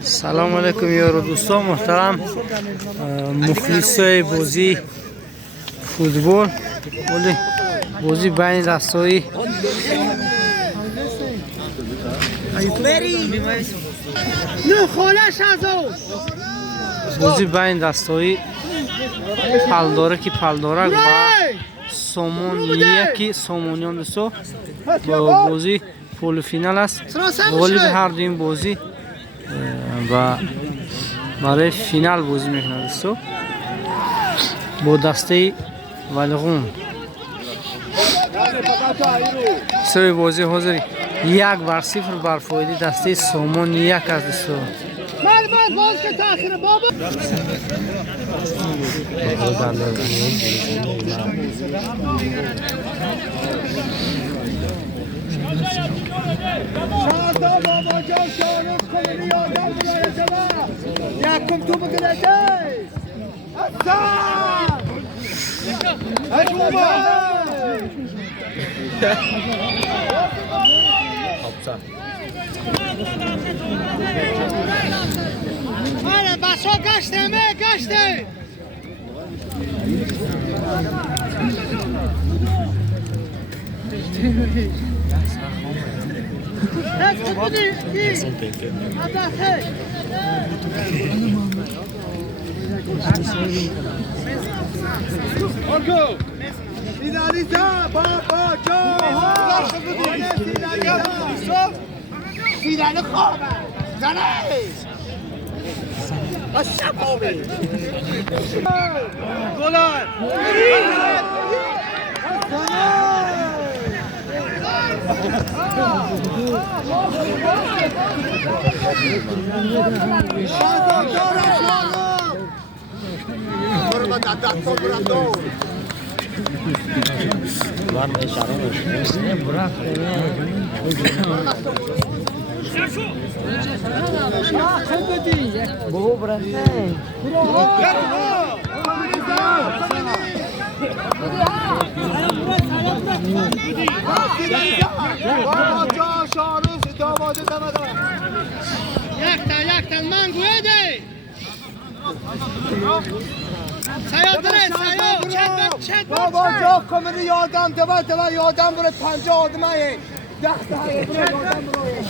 سلام علیکم یارو دوستان محترم مخلصای بازی فوتبال ولی بازی بین دستایی بازی بین دستایی پلداره که پلدارک و سومون یکی سومونیان دوستو با بازی پول فینال است غالب هر دو این بازی و برای فینال بازی میکنند دوستو با دسته ولغون سوی بازی حاضری 1-0 بر فایده دسته سومون یک است دوستو باز که تاخیر بابا شادا بابا جان شانوز کنی یادم برای جمع یکم تو بگرده اصلا اجوبا آره بسا گشته گشته finalizar baba جان فینال خوبه زنه الشبابي گلان Yaktan mango ede. بابا جا کمری یادم دوباره یادم بره 50 آدمه 10 تا یادم بره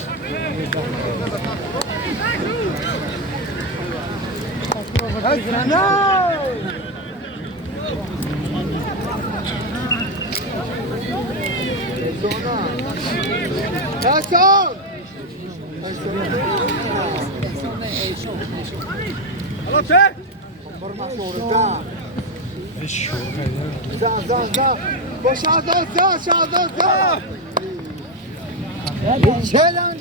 حسن الو چه برما شوردا زا با شادو زا چلنج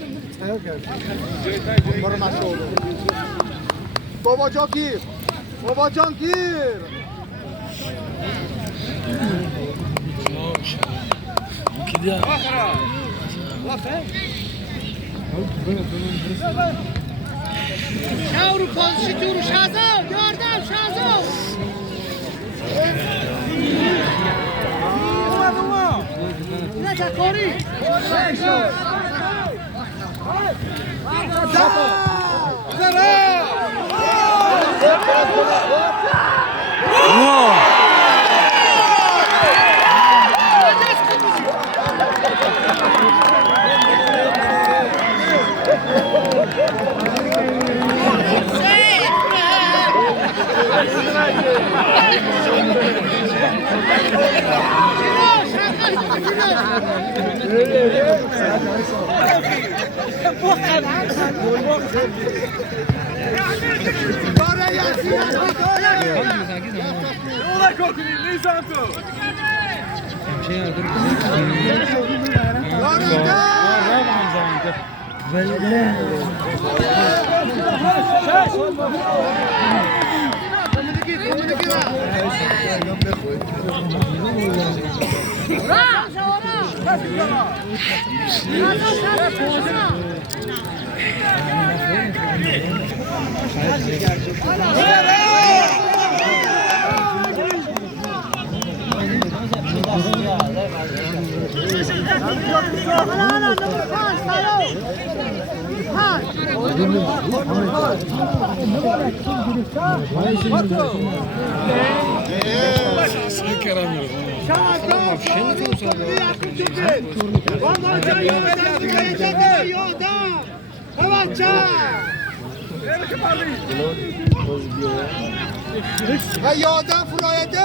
برما شوردا بابا جان گیر آخرا وافه شاورو پوزیشن شازو یاردم شازو نه تکوری و یادم فرایده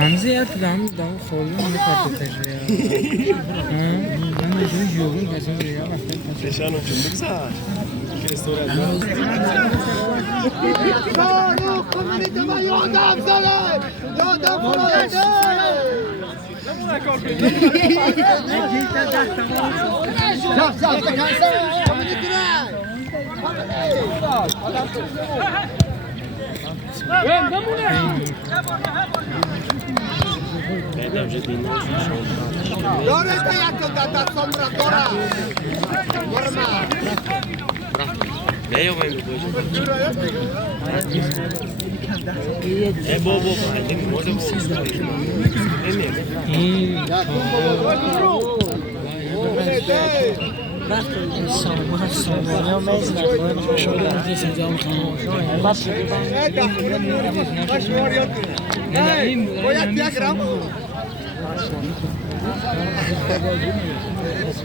همزه یاد دام خورده اونو کارت تجربه من مجبور جوگون کسی رو یا نشانم چون بگذار که استورد شارو کمیلیت و یادم زنه یادم فرایده داره یک دستان را داره نه بابا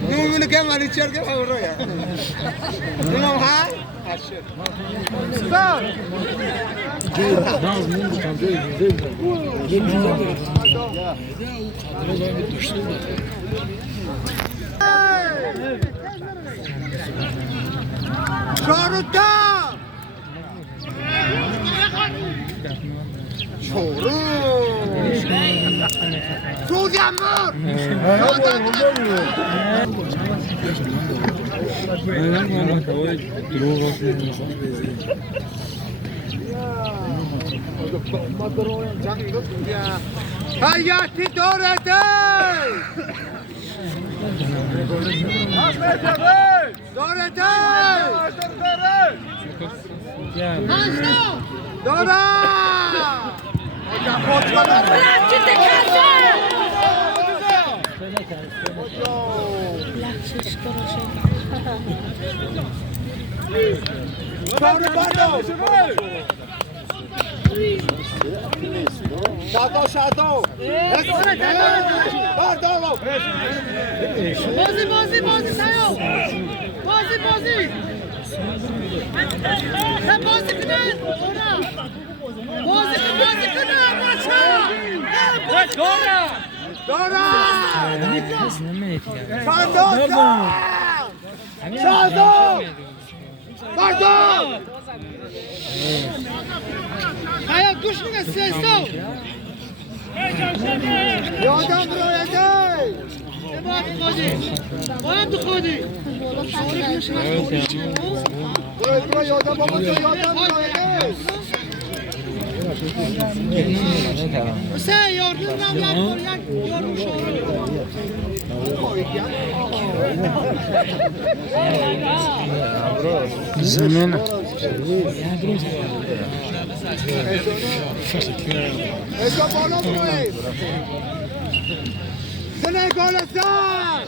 نمی‌بینه که من چرا که خبره یا نمی‌م ها شاروتا شورو سوزی امور حیاتی دارده دارده داره شادو شادو بازی بازی بازی سایو بازی بازی بازی کنن بازی کنن بچه داره شادو بردار آیا گوش میگه سیستو یادم رویده باید تو خودی برو یادم بابا تو یادم رویده حسین یاردون نم یک یارو زمین اشا بالا بروید زنه گالستان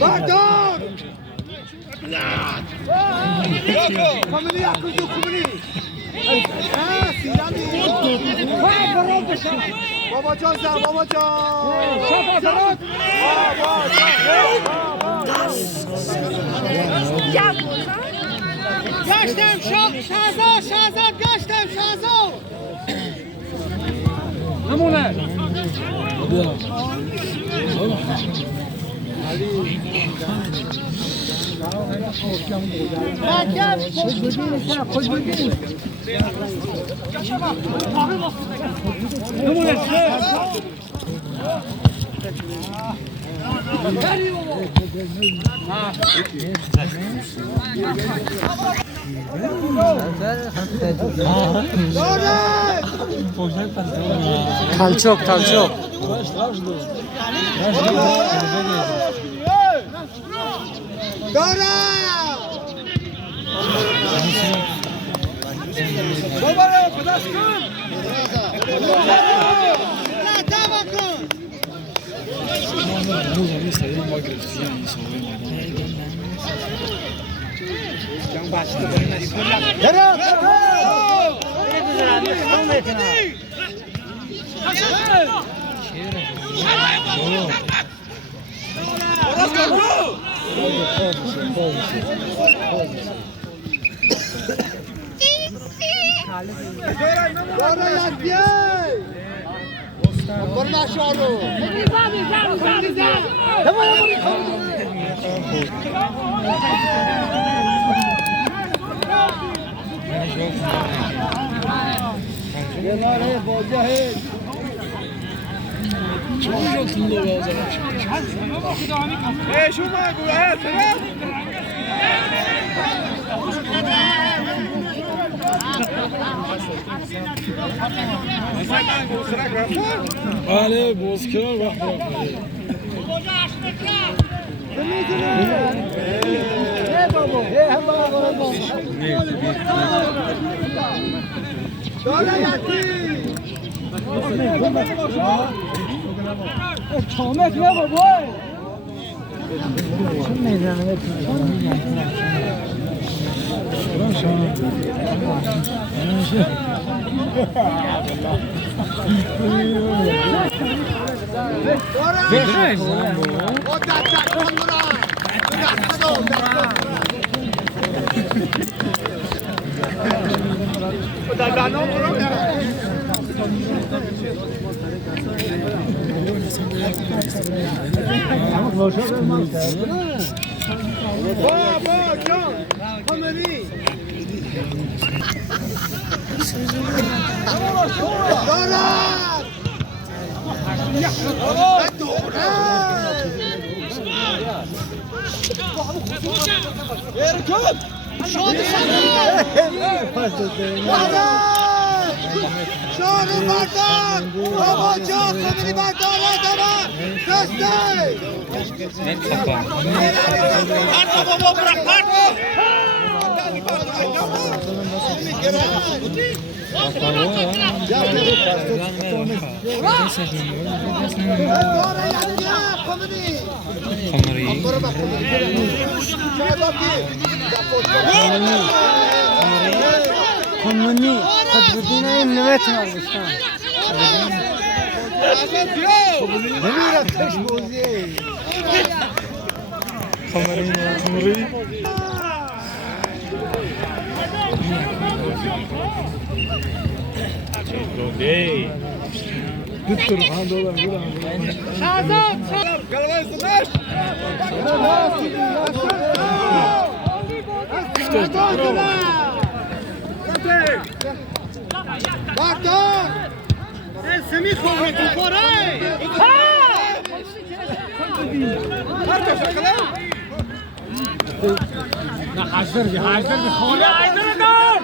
بردار کاملی اکوزو کاملی بابا جان زن بابا جان گشتم شهزاد گشتم شهزاد نمونه Talçok, talçok. دارم بابا پداش کن نه دعوا کن بله بازکرار وقت چامک نه بابا بابا جان خمینی شارو بردار بابا جان خمینی بردار دسته بابا برق خمینی خود بدون این نمیتونه بشتن نمیرفتش بوزیه خمری دکتر خان دادم بردار سمی خواهی تو خوره نه حاضر به خانه حاضر دار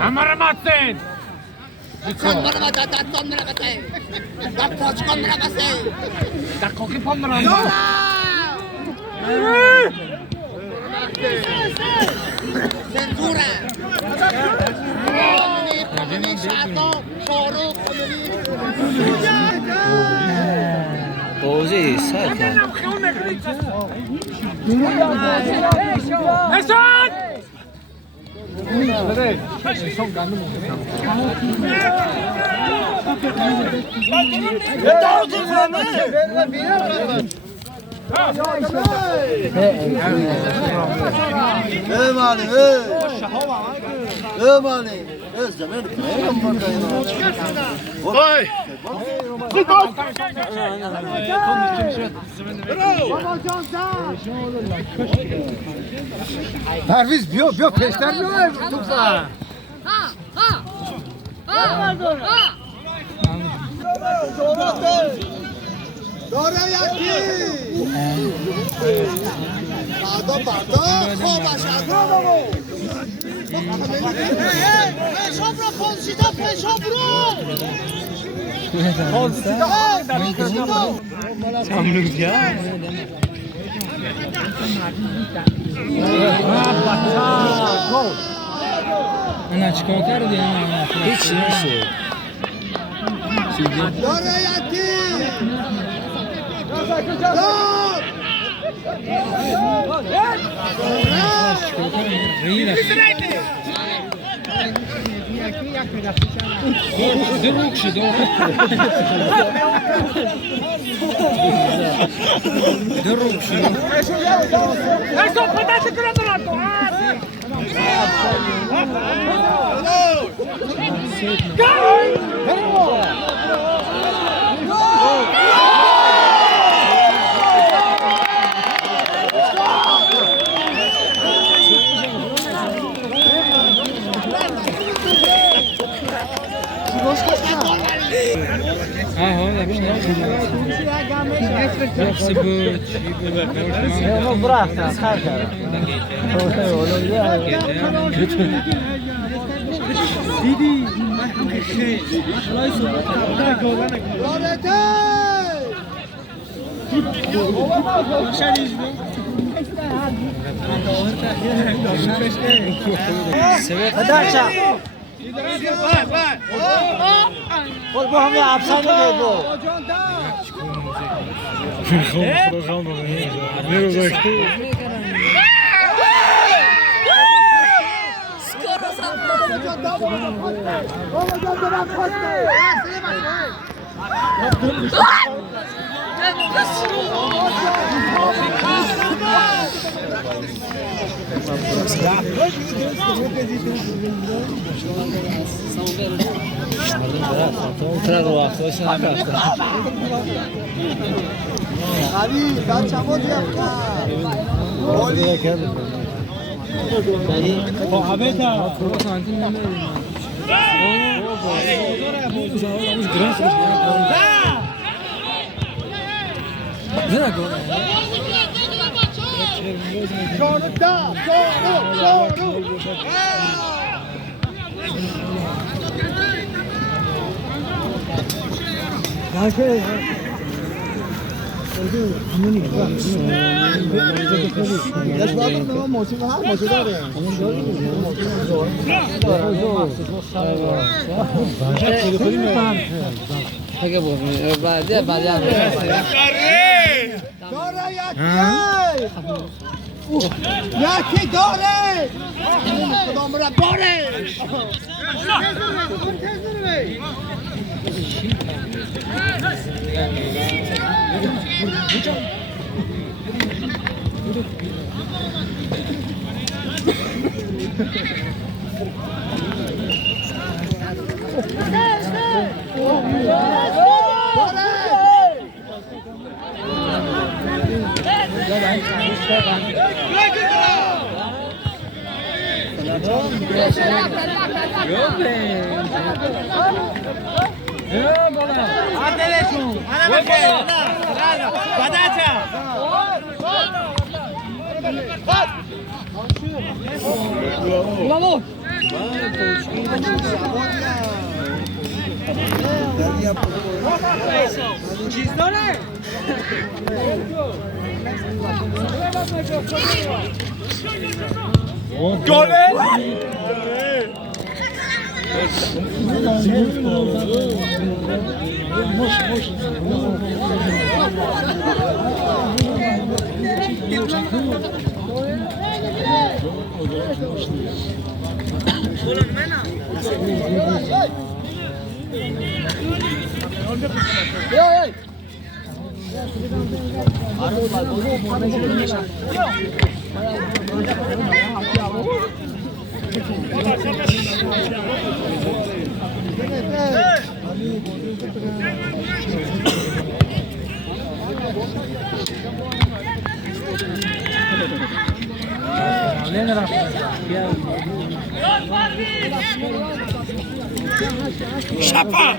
Amara Matten! Kan bana bak, tattan bana bak. Bak poçkan bana bak. Da koki pamara. Censura. Komuni şato, şoru, komuni. بازی ساکن Esan! Son gandı mı? پرویز بیا پیشتر بیا تو زن داره یکی بردا خوب باشد پیشاب رو پوزیتا پیشاب رو نه چیکار کردی؟ هیچ نشد. داره یکی دار دروغ شد. دروغ شد. Eso pedate tirando la toalla. یکی داره خدا مرا باره Şapa!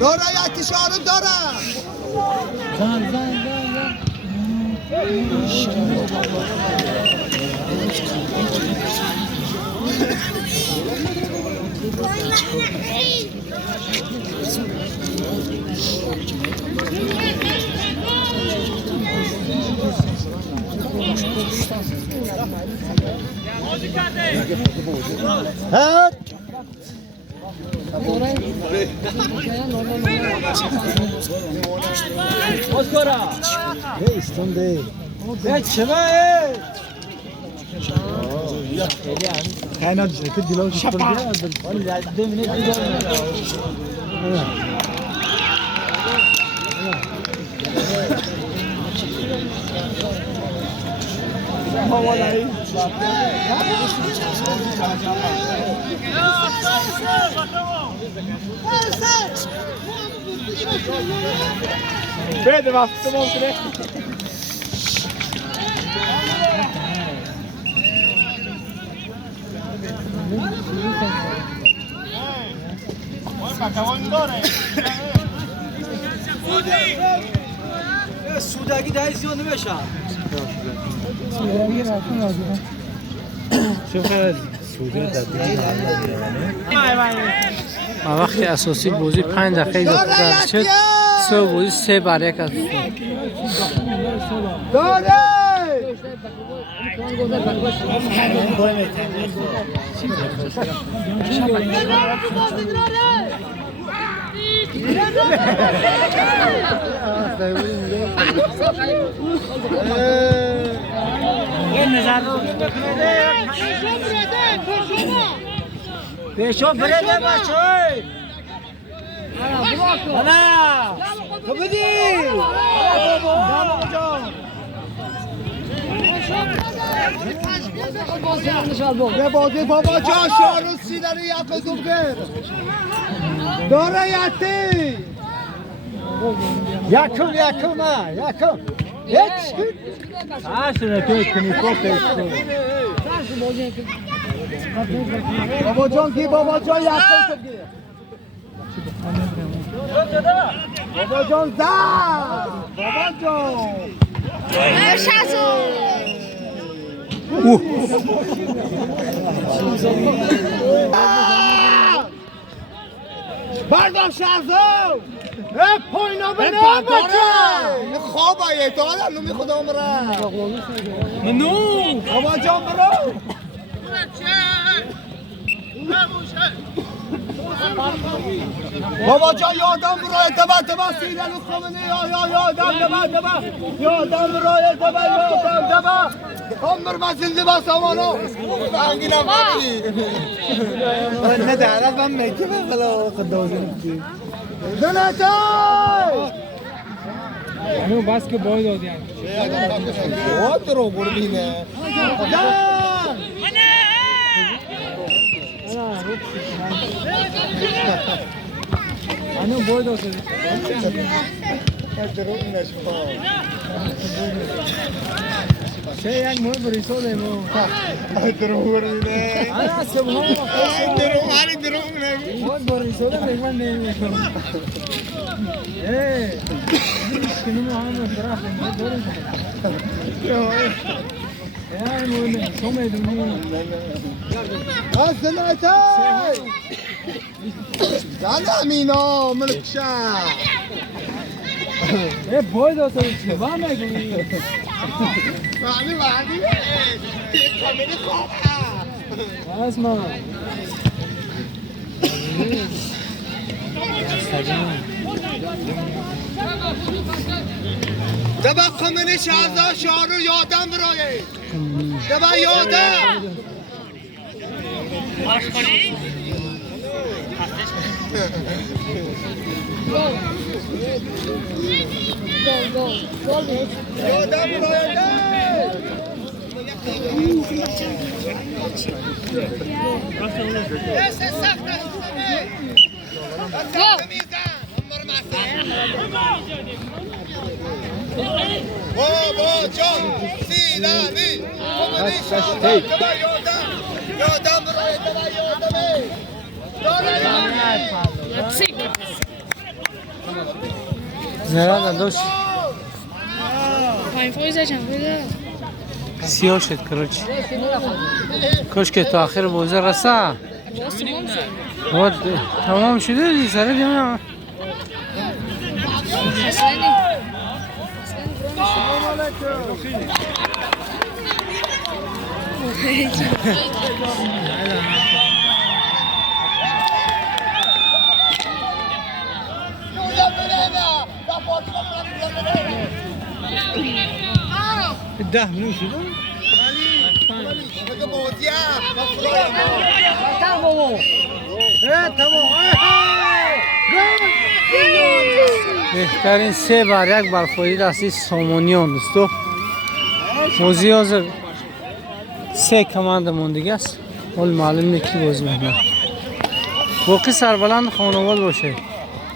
داره یا تشارو داره هات Oscara! Hey, stande. Hey, chama Kaynadı işte, kız dilağı çıktı ya. Bede vaktım oldu be. سوداگی دایی زیاد نمیشه. وقت اساسی بازی 5 دقیقه اضافه کرده شد. سه بازی 3 بر 1 است. داره پیشون برده باشوی. انا. تو بدی. به باده بابا جان شارو سیداری یک دوگر داره یتی Yakın ha, yakın. Geç. Aşırı kökünü kopestin. بابا جان کی بابا جان یکم شد گیر بابا جان زد بابا جان بردار شهزاد پایینا به نامچه خواب آیه دارم نمی خودم را منو بابا جان برو بابا جان یادم برای دبا سیدن و خمینی یادم دبا عمر مزیل دبا سامانو انگینا بایی نه داره من میگه بخلا قدوزی دنتای همون بس که باید دادیم. وات رو بردینه همون باید دادیم. چه یک مورد بریسوله مو. درو بردینه آره سبوم. درو باید بریسوله میگم نمیشم. کنیم همون برای داریم. زنم اینا ملک شهر بای داتا چی با میگویی معنی کاملی خواب از ما دبا کاملی شهرزاد شهر رو یادم برای دبا یادم یادم برای بابا جان سیلانی یادم برای زرا داداش Vai, foi já, já. سیاه شد کروچ کاش که تا آخر بازی رسا و تمام شده دی سر دیگه ده منو شدو بهترین 3 بار یک برخوردی دستی سامونیان دوستو موزی حاضر 3 کماند موندگی است ولی معلوم نیست کی بازی میکنه باقی سربلند خانواد باشه